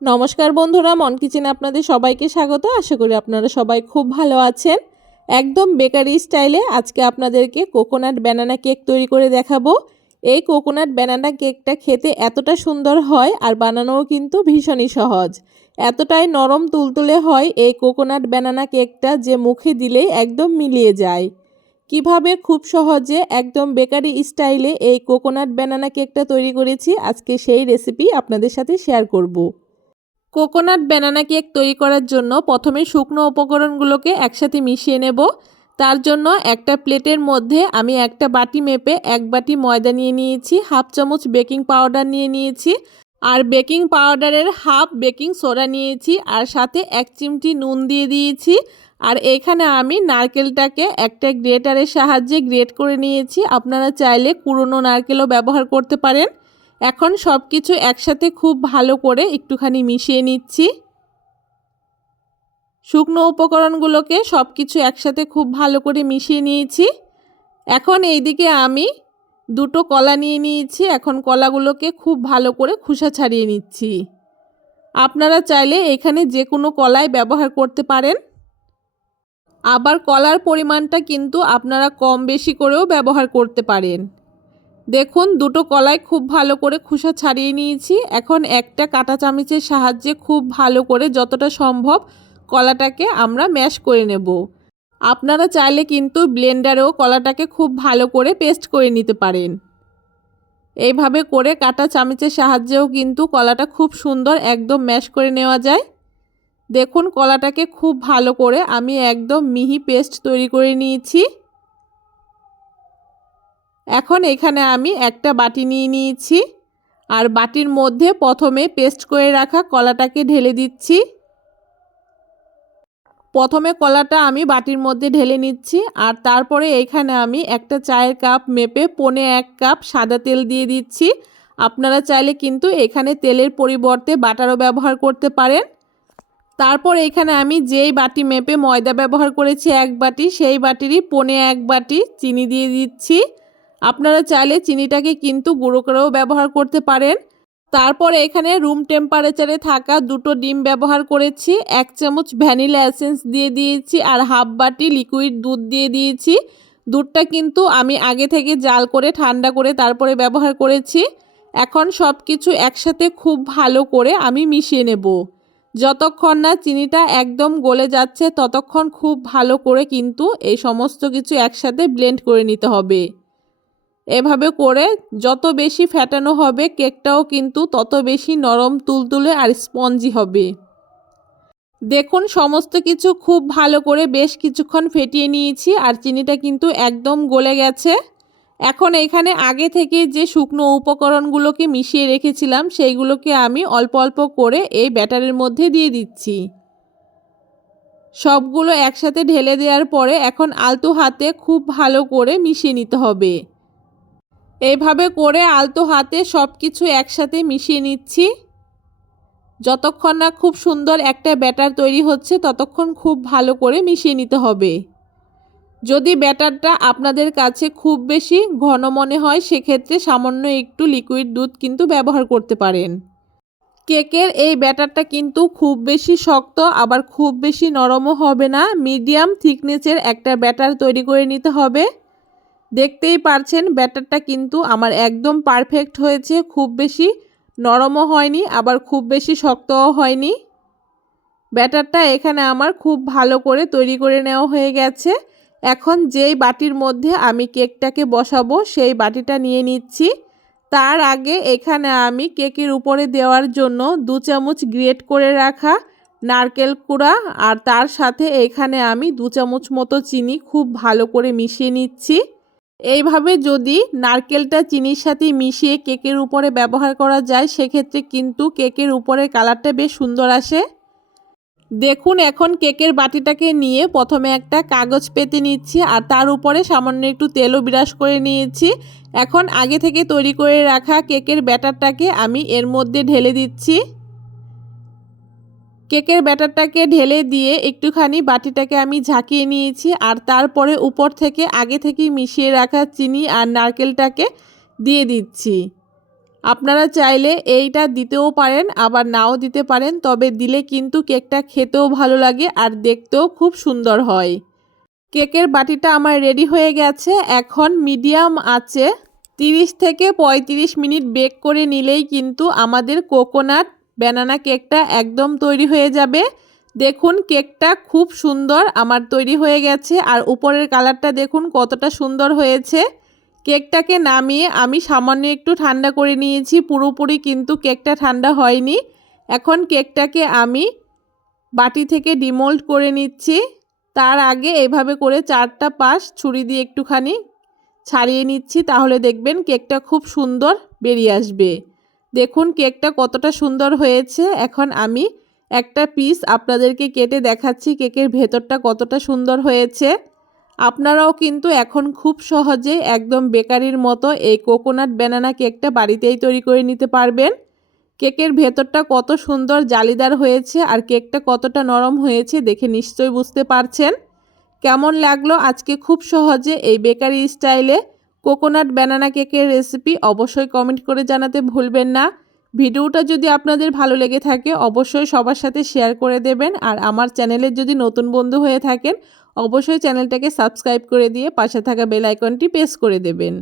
নমস্কার বন্ধুরা, মন কিচেনে আপনাদের সবাইকে স্বাগত। আশা করি আপনারা সবাই খুব ভালো আছেন। একদম বেকারি স্টাইলে আজকে আপনাদেরকে কোকোনাট ব্যানানা কেক তৈরি করে দেখাবো। এই কোকোনাট ব্যানানা কেকটা খেতে এতটা সুন্দর হয় আর বানানোও কিন্তু ভীষণই সহজ। এতটাই নরম তুলতুলে হয় এই কোকোনাট ব্যানানা কেকটা যে মুখে দিলেই একদম মিলিয়ে যায়। কিভাবে খুব সহজে একদম বেকারি স্টাইলে এই কোকোনাট ব্যানানা কেকটা তৈরি করেছি, আজকে সেই রেসিপি আপনাদের সাথে শেয়ার করব। কোকোনাট ব্যানানা কেক তৈরি করার জন্য প্রথমে শুকনো উপকরণগুলোকে একসাথে মিশিয়ে নেব। তার জন্য একটা প্লেটের মধ্যে আমি একটা বাটি মেপে 1 বাটি ময়দা নিয়ে নিয়েছি, হাফ চামচ বেকিং পাউডার নিয়ে নিয়েছি, আর বেকিং পাউডারের হাফ বেকিং সোডা নিয়েছি, আর সাথে 1 চিমটি নুন দিয়ে দিয়েছি। আর এখানে আমি নারকেলটাকে একটা গ্রেটারের সাহায্যে গ্রেট করে নিয়েছি। আপনারা চাইলে কুড়োনো নারকেলও ব্যবহার করতে পারেন। এখন সব কিছু একসাথে খুব ভালো করে একটুখানি মিশিয়ে নিচ্ছি। শুকনো উপকরণগুলোকে সব কিছু একসাথে খুব ভালো করে মিশিয়ে নিয়েছি। এখন এইদিকে আমি 2টো কলা নিয়ে নিয়েছি। এখন কলাগুলোকে খুব ভালো করে খোসা ছাড়িয়ে নিচ্ছি। আপনারা চাইলে এখানে যে কোনো কলাই ব্যবহার করতে পারেন। আবার কলার পরিমাণটা কিন্তু আপনারা কম বেশি করেও ব্যবহার করতে পারেন। দেখুন, 2টো কলাই খুব ভালো করে খোসা ছাড়িয়ে নিয়েছি। এখন একটা কাঁটা চামচের সাহায্যে খুব ভালো করে যতটা সম্ভব কলাটাকে আমরা ম্যাশ করে নেব। আপনারা চাইলে কিন্তু ব্লেন্ডারেও কলাটাকে খুব ভালো করে পেস্ট করে নিতে পারেন। এইভাবে করে কাঁটা চামচের সাহায্যেও কিন্তু কলাটা খুব সুন্দর একদম ম্যাশ করে নেওয়া যায়। দেখুন, কলাটাকে খুব ভালো করে আমি একদম মিহি পেস্ট তৈরি করে নিয়েছি। এখন এখানে আমি একটা বাটি নিয়ে নিয়েছি, আর বাটির মধ্যে প্রথমে পেস্ট করে রাখা কলাটাকে ঢেলে দিচ্ছি। প্রথমে কলাটা আমি বাটির মধ্যে ঢেলে নিচ্ছি, আর তারপরে এখানে আমি একটা চায়ের কাপ মেপে 1.25 কাপ সাদা তেল দিয়ে দিচ্ছি। আপনারা চাইলে কিন্তু এখানে তেলের পরিবর্তে বাটারও ব্যবহার করতে পারেন। তারপর এখানে আমি যেই বাটি মেপে ময়দা ব্যবহার করেছি 1 বাটি, সেই বাটিরই 1.25 বাটি চিনি দিয়ে দিচ্ছি। আপনারা চাইলে চিনিটাকে কিন্তু গুঁড়ো করেও ব্যবহার করতে পারেন। তারপর এখানে রুম টেম্পারেচারে থাকা 2টো ডিম ব্যবহার করেছি, 1 চামচ ভ্যানিলা এসেন্স দিয়ে দিয়েছি, আর হাফ বাটি লিকুইড দুধ দিয়ে দিয়েছি। দুধটা কিন্তু আমি আগে থেকে জাল করে ঠান্ডা করে তারপরে ব্যবহার করেছি। এখন সব কিছু একসাথে খুব ভালো করে আমি মিশিয়ে নেব। যতক্ষণ না চিনিটা একদম গলে যাচ্ছে ততক্ষণ খুব ভালো করে কিন্তু এই সমস্ত কিছু একসাথে ব্লেন্ড করে নিতে হবে। এভাবে করে যত বেশি ফ্যাটানো হবে কেকটাও কিন্তু তত বেশি নরম তুলতুলে আর স্পঞ্জি হবে। দেখুন, সমস্ত কিছু খুব ভালো করে বেশ কিছুক্ষণ ফেটিয়ে নিয়েছি, আর চিনিটা কিন্তু একদম গলে গেছে। এখন এখানে আগে থেকে যে শুকনো উপকরণগুলোকে মিশিয়ে রেখেছিলাম সেইগুলোকে আমি অল্প অল্প করে এই ব্যাটারের মধ্যে দিয়ে দিচ্ছি। সবগুলো একসাথে ঢেলে দেওয়ার পরে এখন আলতো হাতে খুব ভালো করে মিশিয়ে নিতে হবে। এইভাবে করে আলতো হাতে সব কিছু একসাথে মিশিয়ে নিচ্ছি। যতক্ষণ না খুব সুন্দর একটা ব্যাটার তৈরি হচ্ছে ততক্ষণ খুব ভালো করে মিশিয়ে নিতে হবে। যদি ব্যাটারটা আপনাদের কাছে খুব বেশি ঘন মনে হয় সেক্ষেত্রে সামান্য একটু লিকুইড দুধ কিন্তু ব্যবহার করতে পারেন। কেকের এই ব্যাটারটা কিন্তু খুব বেশি শক্ত আবার খুব বেশি নরমও হবে না, মিডিয়াম থিকনেসের একটা ব্যাটার তৈরি করে নিতে হবে। দেখতেই পারছেন ব্যাটারটা কিন্তু আমার একদম পারফেক্ট হয়েছে, খুব বেশি নরমও হয়নি আবার খুব বেশি শক্তও হয়নি। ব্যাটারটা এখানে আমার খুব ভালো করে তৈরি করে নেওয়া হয়ে গেছে। এখন যেই বাটির মধ্যে আমি কেকটাকে বসাবো সেই বাটিটা নিয়ে নিচ্ছি। তার আগে এখানে আমি কেকের উপরে দেওয়ার জন্য 2 চামচ গ্রেট করে রাখা নারকেল কুড়া, আর তার সাথে এখানে আমি 2 চামচ মতো চিনি খুব ভালো করে মিশিয়ে নিচ্ছি। এইভাবে যদি নারকেলটা চিনির সাথে মিশিয়ে কেকের উপরে ব্যবহার করা যায় সেক্ষেত্রে কিন্তু কেকের উপরে কালারটা বেশ সুন্দর আসে। দেখুন, এখন কেকের বাটিটাকে নিয়ে প্রথমে একটা কাগজ পেতে নিচ্ছি, আর তার উপরে সামান্য একটু তেলও ব্রাশ করে নিয়েছি। এখন আগে থেকে তৈরি করে রাখা কেকের ব্যাটারটাকে আমি এর মধ্যে ঢেলে দিচ্ছি। কেকের ব্যাটারটাকে ঢেলে দিয়ে একটুখানি বাটিটাকে আমি ঝাঁকিয়ে নিয়েছি, আর তারপরে উপর থেকে আগে থেকেই মিশিয়ে রাখা চিনি আর নারকেলটাকে দিয়ে দিচ্ছি। আপনারা চাইলে এইটা দিতেও পারেন আবার নাও দিতে পারেন, তবে দিলে কিন্তু কেকটা খেতেও ভালো লাগে আর দেখতেও খুব সুন্দর হয়। কেকের বাটিটা আমার রেডি হয়ে গেছে। এখন মিডিয়াম আঁচে 30 থেকে 35 মিনিট বেক করে নিলেই কিন্তু আমাদের কোকোনাট ব্যানানা কেকটা একদম তৈরি হয়ে যাবে। দেখুন কেকটা খুব সুন্দর আমার তৈরি হয়ে গেছে আর উপরের কালারটা দেখুন কতটা সুন্দর হয়েছে। কেকটাকে নামিয়ে আমি সামান্য একটু ঠান্ডা করে নিয়েছি, পুরোপুরি কিন্তু কেকটা ঠান্ডা হয়নি। এখন কেকটাকে আমি বাটি থেকে ডিমোল্ড করে নিচ্ছি। তার আগে এভাবে করে 4টা পাশ ছুরি দিয়ে একটুখানি ছাড়িয়ে নিচ্ছি, তাহলে দেখবেন কেকটা খুব সুন্দর বেরিয়ে আসবে। দেখুন কেকটা কতটা সুন্দর হয়েছে। এখন আমি একটা পিস আপনাদেরকে কেটে দেখাচ্ছি কেকের ভেতরটা কতটা সুন্দর হয়েছে। আপনারাও কিন্তু এখন খুব সহজে একদম বেকারির মতো এই কোকোনাট ব্যানানা কেকটা বাড়িতেই তৈরি করে নিতে পারবেন। কেকের ভেতরটা কত সুন্দর জালিদার হয়েছে আর কেকটা কতটা নরম হয়েছে দেখে নিশ্চয়ই বুঝতে পারছেন। কেমন লাগলো আজকে খুব সহজে এই বেকারি স্টাইলে কোকোনাট ব্যানানা কেকের রেসিপি অবশ্যই কমেন্ট করে জানাতে ভুলবেন না। ভিডিওটা যদি আপনাদের ভালো লেগে থাকে অবশ্যই সবার সাথে শেয়ার করে দেবেন আর আমার চ্যানেলের যদি নতুন বন্ধু হয়ে থাকেন অবশ্যই চ্যানেলটাকে সাবস্ক্রাইব করে দিয়ে পাশে থাকা বেল আইকনটি প্রেস করে দেবেন।